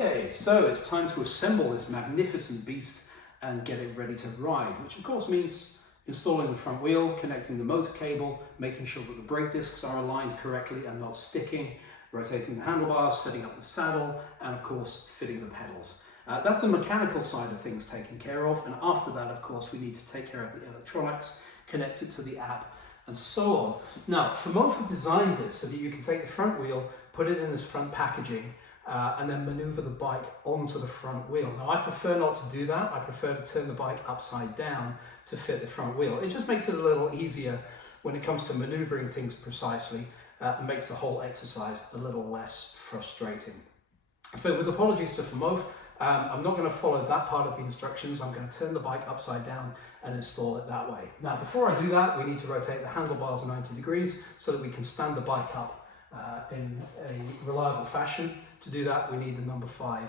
Okay, so it's time to assemble this magnificent beast and get it ready to ride, which of course means installing the front wheel, connecting the motor cable, making sure that the brake discs are aligned correctly and not sticking, rotating the handlebars, setting up the saddle, and of course fitting the pedals. That's the mechanical side of things taken care of, and after that of course we need to take care of the electronics, connect it to the app, and so on. Now, VanMoof have designed this so that you can take the front wheel, put it in this front packaging, and then maneuver the bike onto the front wheel. Now, I prefer not to do that. I prefer to turn the bike upside down to fit the front wheel. It just makes it a little easier when it comes to maneuvering things precisely, and makes the whole exercise a little less frustrating. So with apologies to VanMoof, I'm not going to follow that part of the instructions. I'm going to turn the bike upside down and install it that way. Now, before I do that, we need to rotate the handlebars 90 degrees so that we can stand the bike up in a reliable fashion. To do that, we need the number 5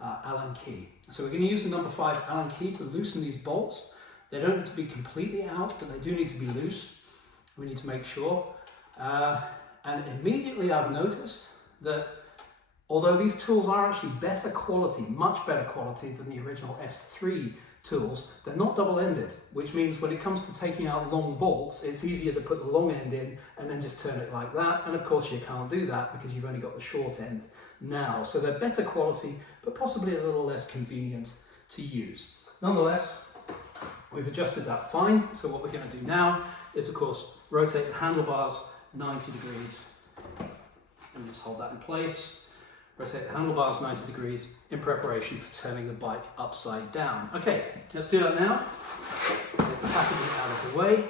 Allen key. So we're going to use the number 5 Allen key to loosen these bolts. They don't need to be completely out, but they do need to be loose. We need to make sure. And immediately I've noticed that although these tools are actually better quality, much better quality than the original S3 tools, they're not double-ended, which means when it comes to taking out long bolts, it's easier to put the long end in and then just turn it like that. And of course you can't do that because you've only got the short end now. So they're better quality, but possibly a little less convenient to use. Nonetheless, we've adjusted that fine. So what we're going to do now is, of course, rotate the handlebars 90 degrees. And just hold that in place. Rotate the handlebars 90 degrees in preparation for turning the bike upside down. Okay, let's do that now. Get the packaging out of the way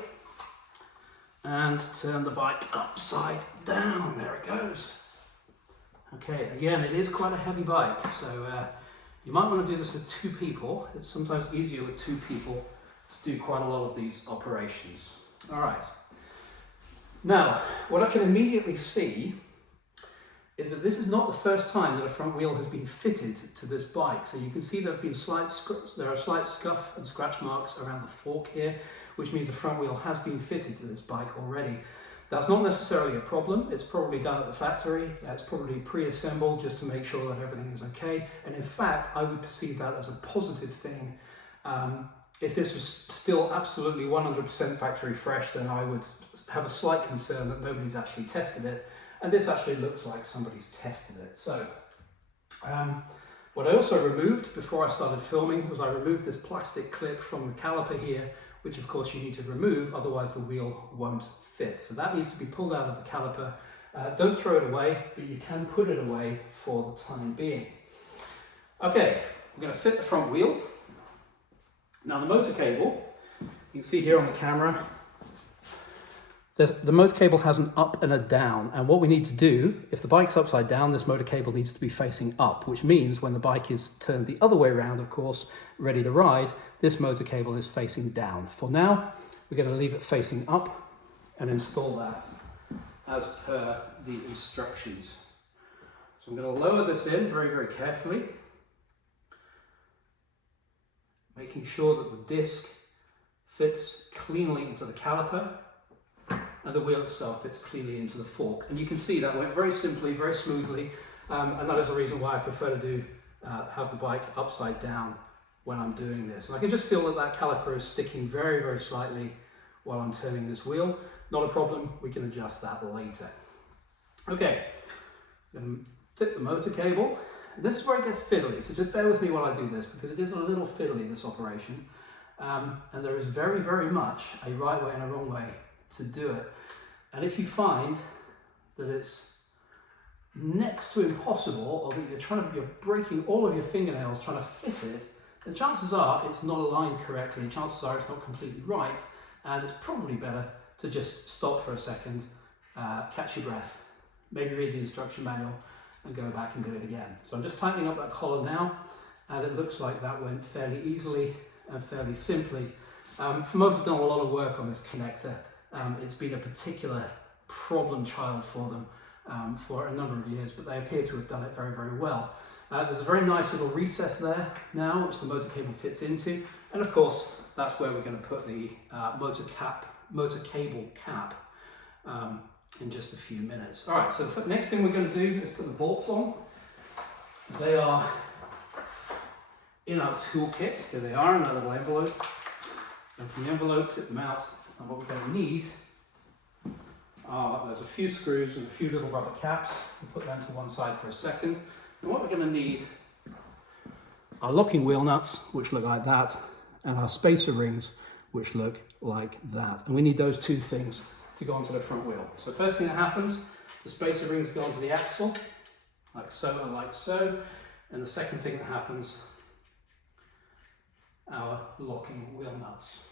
and turn the bike upside down. There it goes. Okay, again, it is quite a heavy bike, so you might want to do this with 2 people. It's sometimes easier with 2 people to do quite a lot of these operations. All right. Now, what I can immediately see is that this is not the first time that a front wheel has been fitted to this bike. So you can see there are slight scuff and scratch marks around the fork here, which means the front wheel has been fitted to this bike already. That's not necessarily a problem. It's probably done at the factory. It's probably pre-assembled just to make sure that everything is okay. And in fact, I would perceive that as a positive thing. If this was still absolutely 100% factory fresh, then I would have a slight concern that nobody's actually tested it. And this actually looks like somebody's tested it. So, what I also removed before I started filming was I removed this plastic clip from the caliper here, which of course you need to remove, otherwise the wheel won't fit. So that needs to be pulled out of the caliper. Don't throw it away, but you can put it away for the time being. Okay, we're going to fit the front wheel. Now the motor cable, you can see here on the camera, the motor cable has an up and a down, and what we need to do, if the bike's upside down, this motor cable needs to be facing up, which means when the bike is turned the other way around, of course, ready to ride, this motor cable is facing down. For now, we're going to leave it facing up and install that as per the instructions. So I'm going to lower this in very, very carefully, making sure that the disc fits cleanly into the caliper, and the wheel itself fits cleanly into the fork. And you can see that went very simply, very smoothly, and that is the reason why I prefer to have the bike upside down when I'm doing this. And I can just feel that that caliper is sticking very, very slightly while I'm turning this wheel. Not a problem, we can adjust that later. Okay, I'm going to fit the motor cable. This is where it gets fiddly, so just bear with me while I do this, because it is a little fiddly, this operation. And there is very, very much a right way and a wrong way to do it. And if you find that it's next to impossible, or that you're breaking all of your fingernails trying to fit it, then chances are it's not aligned correctly. Chances are it's not completely right, and it's probably better to just stop for a second, catch your breath, maybe read the instruction manual, and go back and do it again. So I'm just tightening up that collar now, and it looks like that went fairly easily and fairly simply. VanMoof have done a lot of work on this connector. It's been a particular problem child for them for a number of years, but they appear to have done it very, very well. There's a very nice little recess there now, which the motor cable fits into, and of course that's where we're going to put the motor cable cap in just a few minutes. All right, so the next thing we're going to do is put the bolts on. They are in our toolkit. Here they are in a little envelope. Open the envelope, tip them out, and what we're going to need are, there's a few screws and a few little rubber caps. We'll put them to one side for a second. And what we're going to need are locking wheel nuts, which look like that, and our spacer rings, which look like that. And we need those two things to go onto the front wheel. So first thing that happens, the spacer rings go onto the axle, like so and like so. And the second thing that happens, our locking wheel nuts.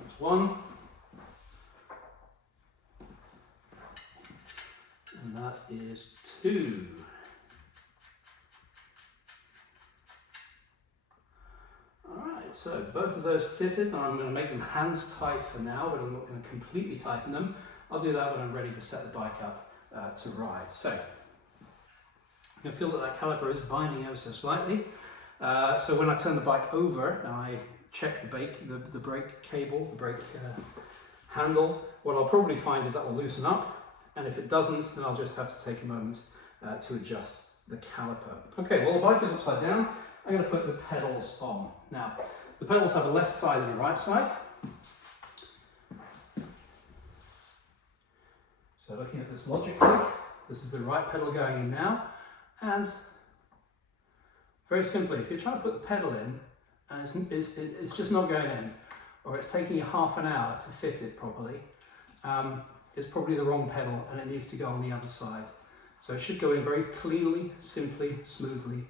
That's one. And that is two. Alright, so both of those fitted, and I'm going to make them hands tight for now, but I'm not going to completely tighten them. I'll do that when I'm ready to set the bike up to ride. So, you can feel that caliper is binding ever so slightly. So when I turn the bike over and I check the brake cable, the brake handle, what I'll probably find is that will loosen up. And if it doesn't, then I'll just have to take a moment to adjust the caliper. Okay, well the bike is upside down. I'm going to put the pedals on. Now, the pedals have a left side and a right side. So looking at this logically, this is the right pedal going in now. And very simply, if you're trying to put the pedal in and it's just not going in, or it's taking you half an hour to fit it properly, it's probably the wrong pedal and it needs to go on the other side. So it should go in very cleanly, simply, smoothly,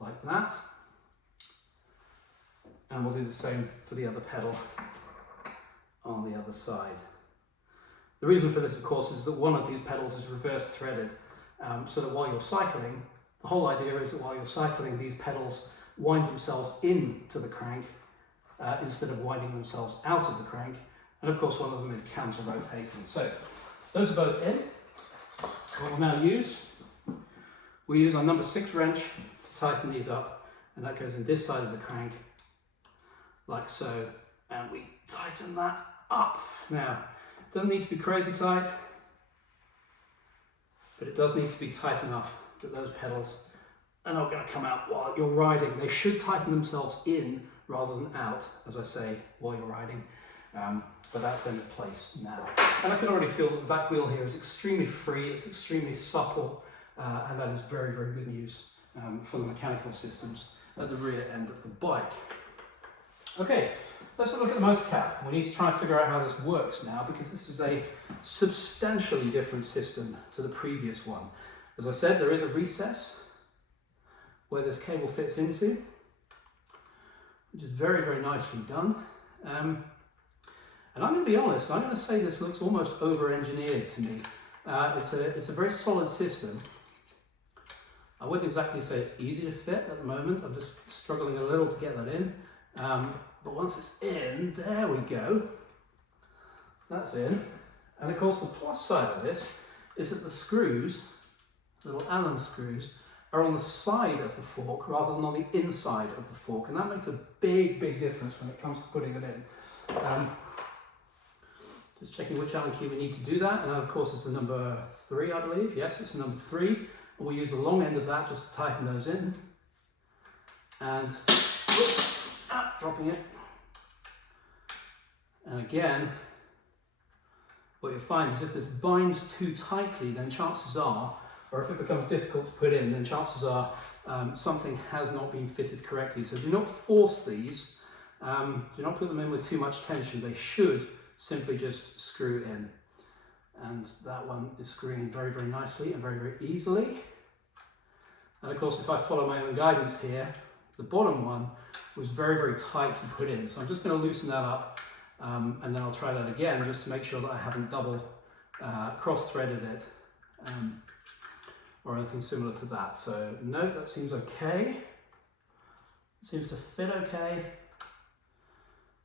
like that. And we'll do the same for the other pedal on the other side. The reason for this, of course, is that one of these pedals is reverse threaded, so that while you're cycling, the whole idea is that while you're cycling, these pedals wind themselves into the crank instead of winding themselves out of the crank. And of course, one of them is counter-rotating. So those are both in. What we'll now use, we use our number 6 wrench to tighten these up, and that goes in this side of the crank, like so, and we tighten that up. Now, it doesn't need to be crazy tight, but it does need to be tight enough that those pedals are not going to come out while you're riding. They should tighten themselves in rather than out, as I say, while you're riding. But that's then in place now. And I can already feel that the back wheel here is extremely free, it's extremely supple, and that is very, very good news for the mechanical systems at the rear end of the bike. Okay, let's have a look at the motor cap. We need to try and figure out how this works now, because this is a substantially different system to the previous one. As I said, there is a recess where this cable fits into, which is very, very nicely done. And I'm going to be honest, I'm going to say this looks almost over-engineered to me. It's a very solid system. I wouldn't exactly say it's easy to fit at the moment. I'm just struggling a little to get that in. But once it's in, there we go. That's in. And of course, the plus side of this is that the screws, little Allen screws, are on the side of the fork rather than on the inside of the fork. And that makes a big, big difference when it comes to putting it in. Just checking which Allen key we need to do that. And of course, it's the number 3, I believe. Yes, it's number 3. And we'll use the long end of that just to tighten those in. And dropping it. And again, what you'll find is if this binds too tightly, then chances are, or if it becomes difficult to put in, then chances are something has not been fitted correctly. So do not force these. Do not put them in with too much tension. They should simply just screw in. And that one is screwing in very, very nicely and very, very easily. And of course, if I follow my own guidance here, the bottom one was very, very tight to put in. So I'm just going to loosen that up and then I'll try that again just to make sure that I haven't double cross-threaded it or anything similar to that. So no, that seems okay. It seems to fit okay.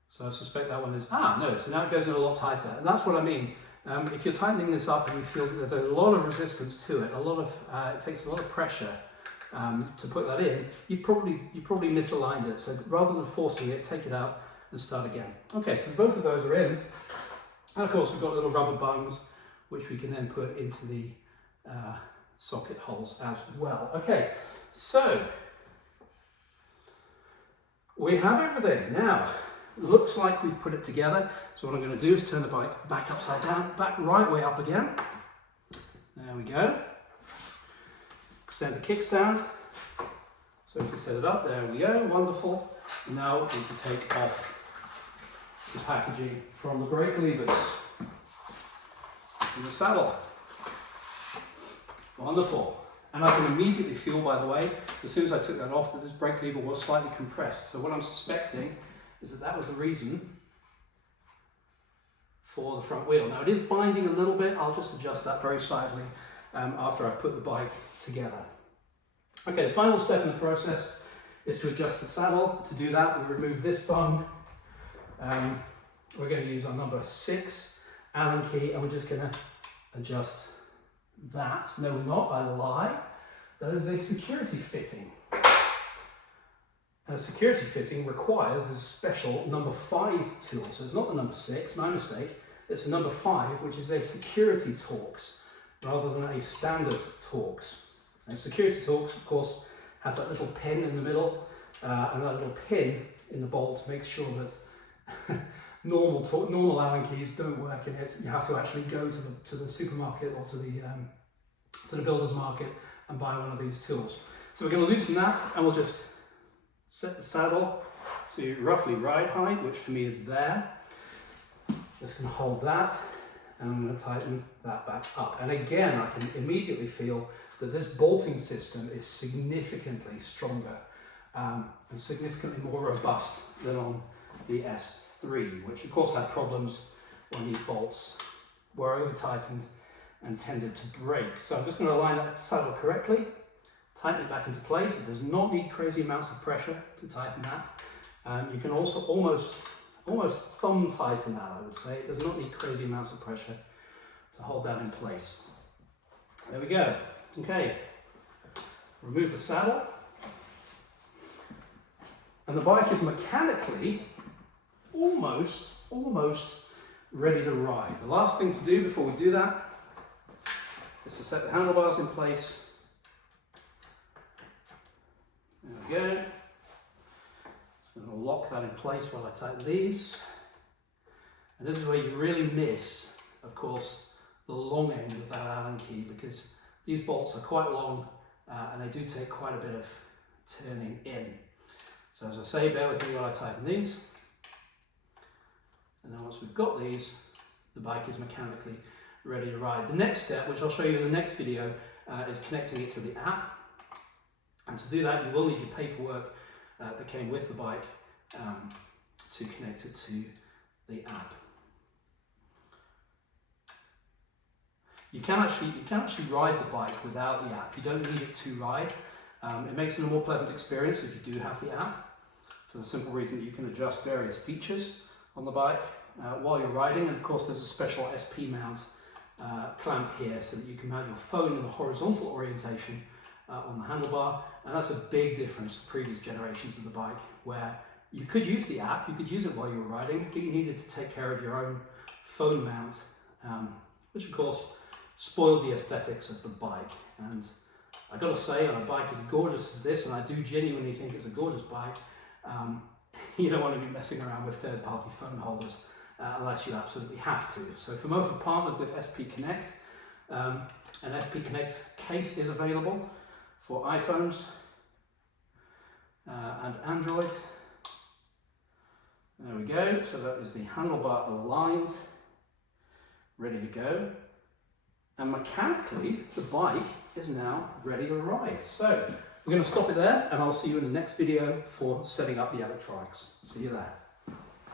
So I suspect that one is, no, so now it goes in a lot tighter. And that's what I mean. If you're tightening this up and you feel that there's a lot of resistance to it, it takes a lot of pressure to put that in, you've probably misaligned it. So rather than forcing it, take it out and start again. Okay, so both of those are in. And of course, we've got little rubber bungs, which we can then put into the socket holes as well. Okay, so we have everything. Now, looks like we've put it together. So what I'm going to do is turn the bike back upside down, back right way up again. There we go. Extend the kickstand. So we can set it up, there we go, wonderful. Now we can take off the packaging from the brake levers in the saddle. Wonderful. And I can immediately feel, by the way, as soon as I took that off, that this brake lever was slightly compressed. So what I'm suspecting is that that was the reason for the front wheel. Now it is binding a little bit, I'll just adjust that very slightly after I've put the bike together. Okay, the final step in the process is to adjust the saddle. To do that, we remove this bung. We're going to use our number 6 Allen key, and we're just going to adjust that. No, we're not, I lie. That is a security fitting. And a security fitting requires this special number 5 tool. So it's not the number 6, my mistake. It's the number 5, which is a security Torx, rather than a standard Torx. And security Torx, of course, has that little pin in the middle, and that little pin in the bolt makes sure that normal Allen keys don't work in it. You have to actually go to the supermarket or to the builder's market and buy one of these tools. So we're going to loosen that, and we'll just set the saddle to roughly ride height, which for me is there. Just going to hold that, and I'm going to tighten that back up. And again, I can immediately feel that this bolting system is significantly stronger and significantly more robust than on the S3, which of course had problems when these bolts were over tightened and tended to break. So I'm just going to align that saddle correctly, tighten it back into place. It does not need crazy amounts of pressure to tighten that. You can also almost thumb tighten that, I would say. It does not need crazy amounts of pressure to hold that in place. There we go. Okay, remove the saddle, and the bike is mechanically almost ready to ride. The last thing to do before we do that is to set the handlebars in place. There we go. Just going to lock that in place while I tighten these. And this is where you really miss, of course, the long end of that Allen key, because these bolts are quite long and they do take quite a bit of turning in. So as I say, bear with me while I tighten these. And then once we've got these, the bike is mechanically ready to ride. The next step, which I'll show you in the next video, is connecting it to the app. And to do that, you will need your paperwork that came with the bike to connect it to the app. You can actually ride the bike without the app. You don't need it to ride. It makes it a more pleasant experience if you do have the app, for the simple reason that you can adjust various features on the bike while you're riding. And of course there's a special SP mount clamp here so that you can mount your phone in the horizontal orientation on the handlebar. And that's a big difference to previous generations of the bike, where you could use the app, you could use it while you were riding, but you needed to take care of your own phone mount, which of course spoiled the aesthetics of the bike. And I gotta say, on a bike as gorgeous as this, and I do genuinely think it's a gorgeous bike, you don't want to be messing around with third-party phone holders unless you absolutely have to. So for Mofa partnered with SP Connect. An SP Connect case is available for iPhones and Android. There we go. So that is the handlebar aligned, ready to go. And mechanically, the bike is now ready to ride. So we're going to stop it there, and I'll see you in the next video for setting up the electronics. See you there.